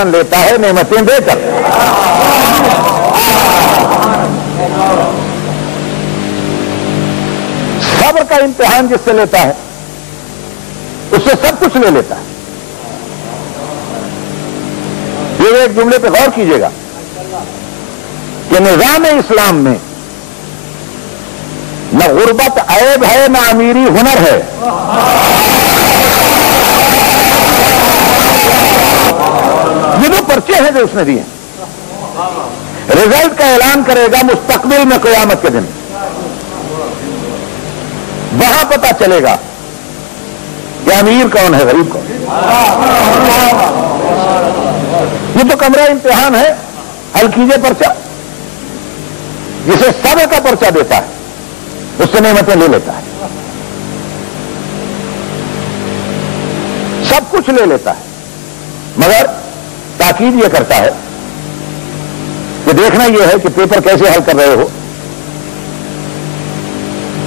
امتحان لیتا ہے نعمتیں دے کر. صبر کا امتحان جس سے لیتا ہے اس سے سب کچھ لے لیتا ہے. یہ ایک جملے پہ غور کیجئے گا کہ نظام اسلام میں نہ غربت عیب ہے نہ امیری ہنر ہے. یہ دو پرچے ہیں جو اس نے دیے. رزلٹ کا اعلان کرے گا مستقبل میں قیامت کے دن. وہاں پتہ چلے گا کہ امیر کون ہے غریب کون. یہ تو کمرہ امتحان ہے. حل کیجئے پرچہ. جسے صبر کا پرچہ دیتا ہے اس سے نعمتیں لے لیتا ہے. سب کچھ لے لیتا ہے مگر تاکید یہ کرتا ہے کہ دیکھنا یہ ہے کہ پیپر کیسے حل کر رہے ہو.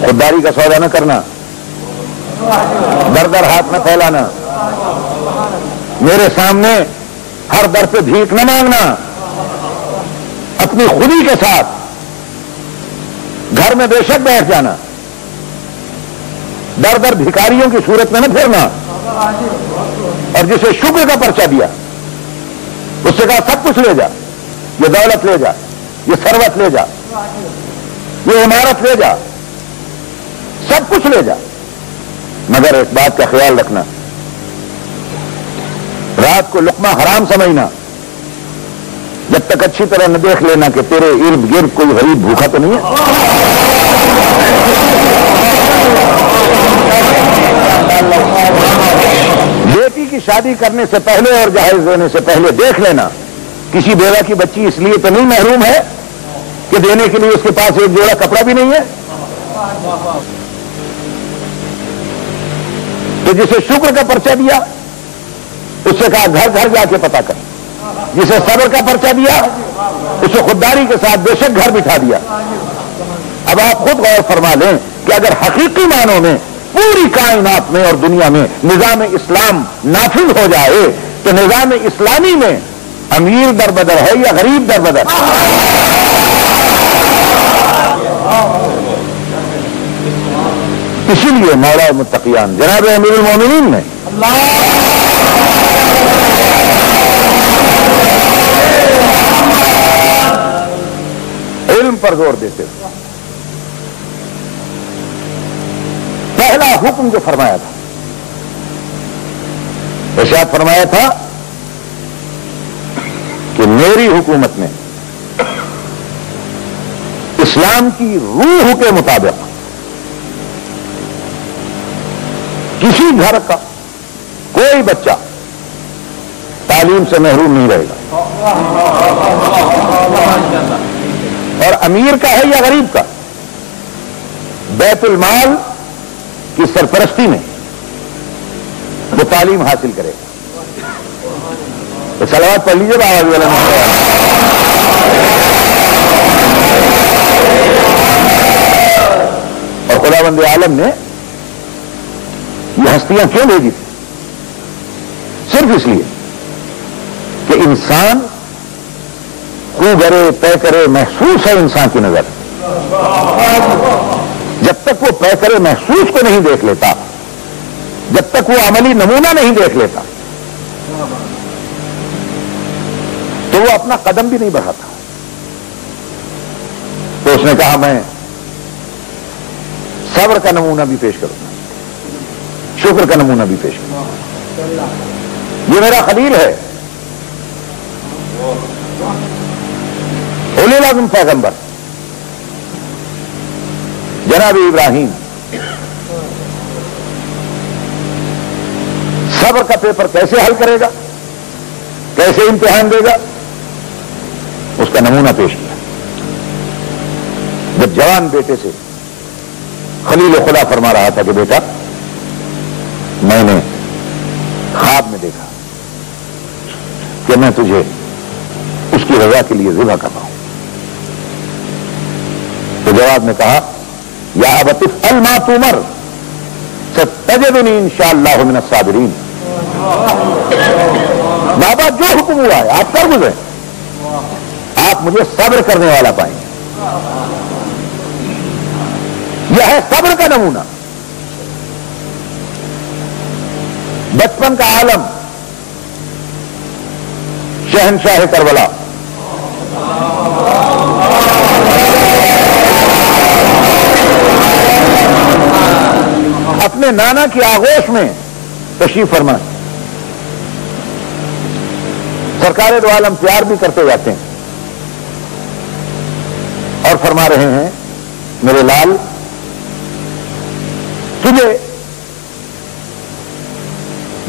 خودداری کا سودا نہ کرنا, در در ہاتھ نہ پھیلانا, میرے سامنے ہر در پہ بھیک نہ مانگنا, اپنی خودی کے ساتھ گھر میں بے شک بیٹھ جانا, در در بھکاریوں کی صورت میں نہ پھرنا. اور جسے شکر کا پرچہ دیا اس سے کہا سب کچھ لے جا, یہ دولت لے جا, یہ ثروت لے جا, یہ عمارت لے جا, سب کچھ لے جا, مگر ایک بات کا خیال رکھنا, رات کو لقمہ حرام سمجھنا جب تک اچھی طرح نہ دیکھ لینا کہ تیرے ارد گرد کوئی غریب بھوکا تو نہیں ہے. بیٹی کی شادی کرنے سے پہلے اور جہیز دینے سے پہلے دیکھ لینا کسی بیوہ کی بچی اس لیے تو نہیں محروم ہے کہ دینے کے لیے اس کے پاس ایک جوڑا کپڑا بھی نہیں ہے. تو جسے شکر کا پرچہ دیا اس سے کہا گھر گھر جا کے پتہ کر. جسے صبر کا پرچہ دیا اسے خودداری کے ساتھ بے شک گھر بٹھا دیا. اب آپ خود غور فرما لیں کہ اگر حقیقی معنوں میں پوری کائنات میں اور دنیا میں نظام اسلام نافذ ہو جائے تو نظام اسلامی میں امیر در بدر ہے یا غریب در بدر؟ اسی لیے مولا متقیان جناب امیر المومنین نے علم پر زور دیتے تھے. پہلا حکم جو فرمایا تھا, ارشاد فرمایا تھا کہ میری حکومت میں اسلام کی روح کے مطابق کسی گھر کا کوئی بچہ تعلیم سے محروم نہیں رہے گا. اور امیر کا ہے یا غریب کا, بیت المال کی سرپرستی میں وہ تعلیم حاصل کرے گا. تو صلوات پڑھ لیجیے بابا جی علیہ. اور خداوند عالم نے یہ ہستیاں کیوں بھیجی تھی؟ صرف اس لیے کہ انسان کو گرے طے کرے محسوس ہے انسان کی نظر. جب تک وہ طے کرے محسوس کو نہیں دیکھ لیتا, جب تک وہ عملی نمونہ نہیں دیکھ لیتا تو وہ اپنا قدم بھی نہیں بڑھاتا. تو اس نے کہا میں صبر کا نمونہ بھی پیش کروں گا, شکر کا نمونہ بھی پیش کروں گا. یہ میرا خلیل ہے, اولی العزم پیغمبر جناب ابراہیم. صبر کا پیپر کیسے حل کرے گا, کیسے امتحان دے گا, اس کا نمونہ پیش کیا. جب جوان بیٹے سے خلیل خدا فرما رہا تھا کہ بیٹا میں نے خواب میں دیکھا کہ میں تجھے اس کی رضا کے لیے ذبح کر رہا ہوں, تو جواب میں کہا یا ابت افعل ما تؤمر ستجدنی انشاءاللہ من الصابرین. بابا جو حکم ہوا ہے آپ کر گزرے، آپ مجھے صبر کرنے والا پائیں گے. یہ ہے صبر کا نمونہ. بچپن کا عالم شہنشاہ کربلا اپنے نانا کی آغوش میں تشریف فرما، سرکار دو عالم پیار بھی کرتے جاتے ہیں اور فرما رہے ہیں میرے لال تجھے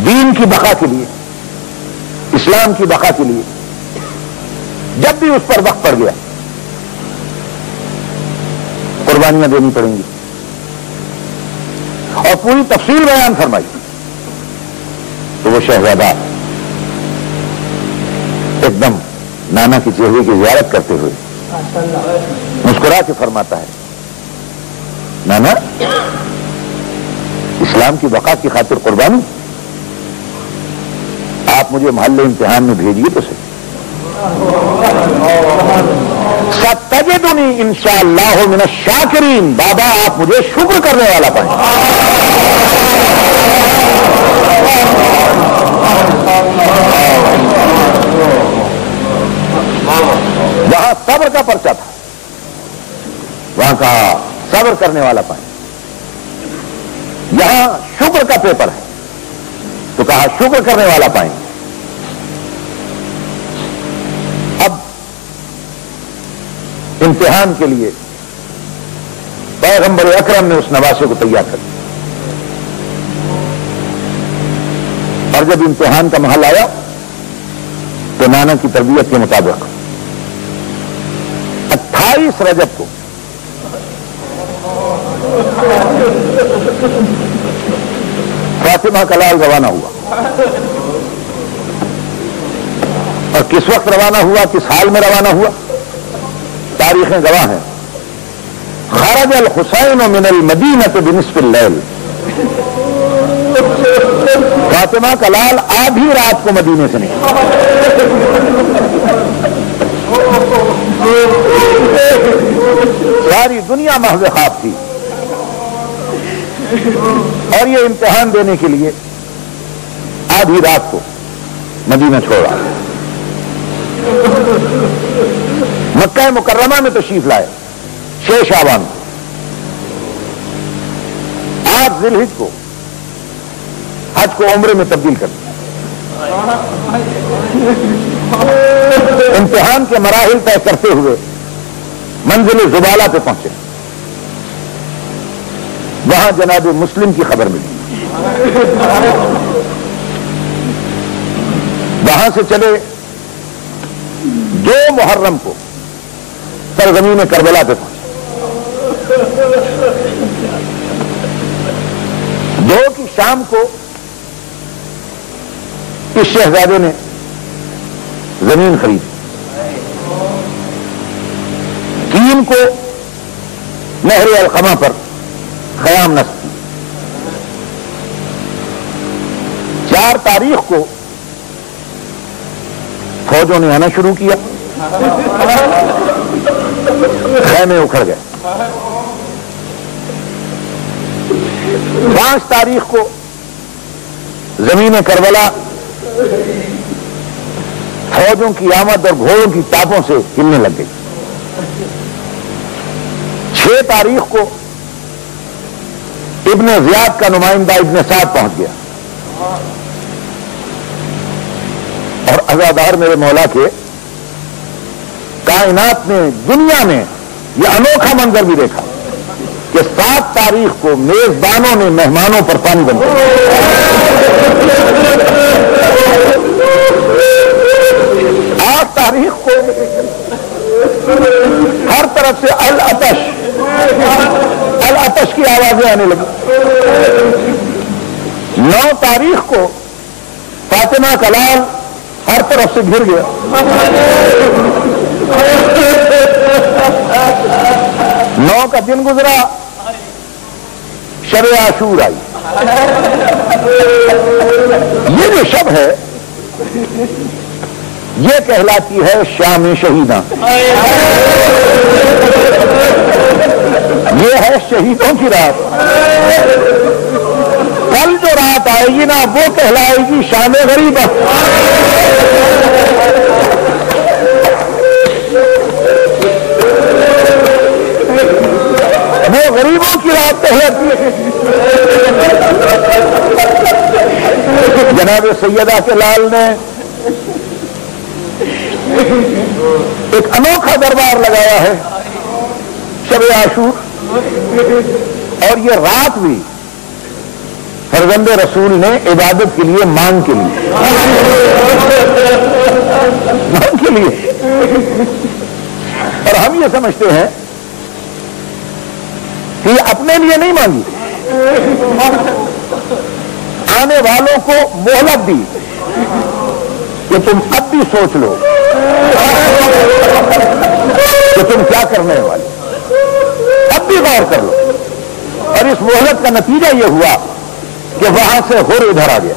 دین کی بقا کے لیے، اسلام کی بقا کے لیے جب بھی اس پر وقت پڑ گیا قربانیاں دینی پڑیں گی. اور پوری تفصیل بیان فرمائی. تو وہ شہزادہ ایک دم نانا کی چہرے کی زیارت کرتے ہوئے مسکرا کے فرماتا ہے نانا اسلام کی بقا کی خاطر قربانی، آپ مجھے محل امتحان میں بھیجیے تو صحیح. ستجدنی انشاءاللہ من الشاکرین، بابا آپ مجھے شکر کرنے والا پائیں. جہاں صبر کا پرچہ تھا وہاں کہا صبر کرنے والا پائیں. یہاں شکر کا پیپر ہے تو کہا شکر کرنے والا پائیں. اب امتحان کے لیے پیغمبر اکرم نے اس نواسے کو تیار کر دیا. اور جب امتحان کا محل آیا تو نانا کی تربیت کے مطابق 28 رجب کو فاطمہ کا لال روانہ ہوا. اور کس وقت روانہ ہوا، کس حال میں روانہ ہوا، تاریخیں گواہ ہیں. خرج الحسین من المدینہ بنصف اللیل، فاطمہ کا لال آدھی رات کو مدینے سے نکلا. ساری دنیا محض خواب تھی اور یہ امتحان دینے کے لیے آدھی رات کو مدینہ چھوڑا. مکہ مکرمہ میں تشریف لائے 6 شعبان کو. 8 ذی الحجہ کو حج کو عمرے میں تبدیل کر دیا. امتحان کے مراحل طے کرتے ہوئے منزل زبالہ پہ پہنچے. وہاں جناب مسلم کی خبر ملی. وہاں سے چلے 2 محرم کو سرزمین کربلا پہ پہنچے. 2 کی شام کو اس شہزادے نے زمین خریدی. 3 کو نہر القمہ پر خیام نصب کی. 4 تاریخ کو فوجوں نے آنا شروع کیا، خیمے اکھڑ گئے. 5 تاریخ کو زمین کربلا فوجوں کی آمد اور گھوڑوں کی ٹاپوں سے ہلنے لگ گئی. 6 تاریخ کو ابن زیاد کا نمائندہ ابن سعد پہنچ گیا اور عزادار میرے مولا کے کائنات میں، دنیا میں یہ انوکھا منظر بھی دیکھا کہ 7 تاریخ کو میزبانوں نے مہمانوں پر پانی بند کر دیا. 8 تاریخ کو ہر طرف سے العطش کی آوازیں آنے لگی. 9 تاریخ کو فاطمہ کا لال ہر طرف سے گھر گیا. 9 کا دن گزرا، شب عاشور آئی. یہ جو شب ہے یہ کہلاتی ہے شام شہیداں. یہ ہے شہیدوں کی رات. کل جو رات آئے گی نا وہ کہلائے گی شام غریبہ. وہ غریبوں کی رات کہلاتی ہے. جناب سیدہ کے لال نے ایک انوکھا دربار لگایا ہے شب عاشور، اور یہ رات بھی فرزند رسول نے عبادت کے لیے مانگ کے لیے اور ہم یہ سمجھتے ہیں کہ یہ اپنے لیے نہیں مانگی، آنے والوں کو مہلت دی کہ تم اب بھی سوچ لو کہ تم کیا کرنے والے، اب بھی غور کر لو. اور اس مہلت کا نتیجہ یہ ہوا کہ وہاں سے حر ادھر آ گیا.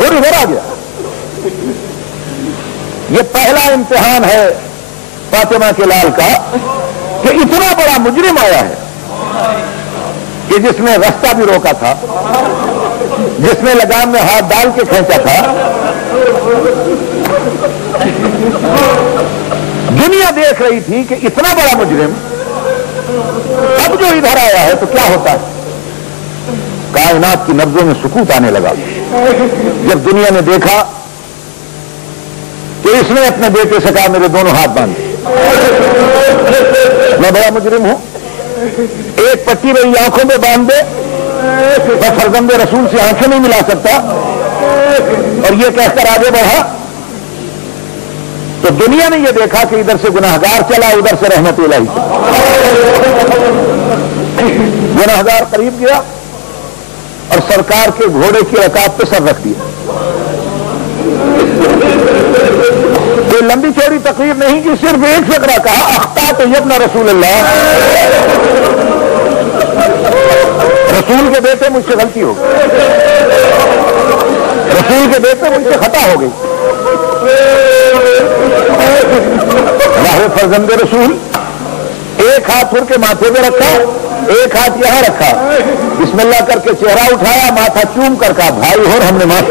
حر ادھر آ گیا. یہ پہلا امتحان ہے فاطمہ کے لال کا کہ اتنا بڑا مجرم آیا ہے کہ جس نے رستہ بھی روکا تھا، جس نے لگام میں ہاتھ ڈال کے کھینچا تھا. دنیا دیکھ رہی تھی کہ اتنا بڑا مجرم اب جو ادھر آیا ہے تو کیا ہوتا ہے. کائنات کی نبضوں میں سکوت آنے لگا جب دنیا نے دیکھا کہ اس نے اپنے بیٹے سے کہا میرے دونوں ہاتھ باندھے، میں بڑا مجرم ہوں، ایک پٹی میری آنکھوں میں باندھ دے، میں فرزند رسول سے آنکھیں نہیں ملا سکتا. اور یہ کہہ کر آگے بڑھا تو دنیا نے یہ دیکھا کہ ادھر سے گناہگار چلا، ادھر سے رحمت الہی. گناہگار قریب گیا اور سرکار کے گھوڑے کی رکاب پہ سر رکھ دیا. کوئی لمبی چوڑی تقریر نہیں کی، صرف ایک فقرہ کہا اخطأت ابن رسول اللہ، رسول کے بیٹے مجھ سے غلطی ہو گئی، رسول کے بیٹے مجھ سے خطا ہو گئی. راہ فرزند رسول ایک ہاتھ پھر کے ماتھے پہ رکھا، ایک ہاتھ یہاں رکھا، بسم اللہ کر کے چہرہ اٹھایا، ماتھا چوم کر کہا بھائی ہو ہم نے معاف.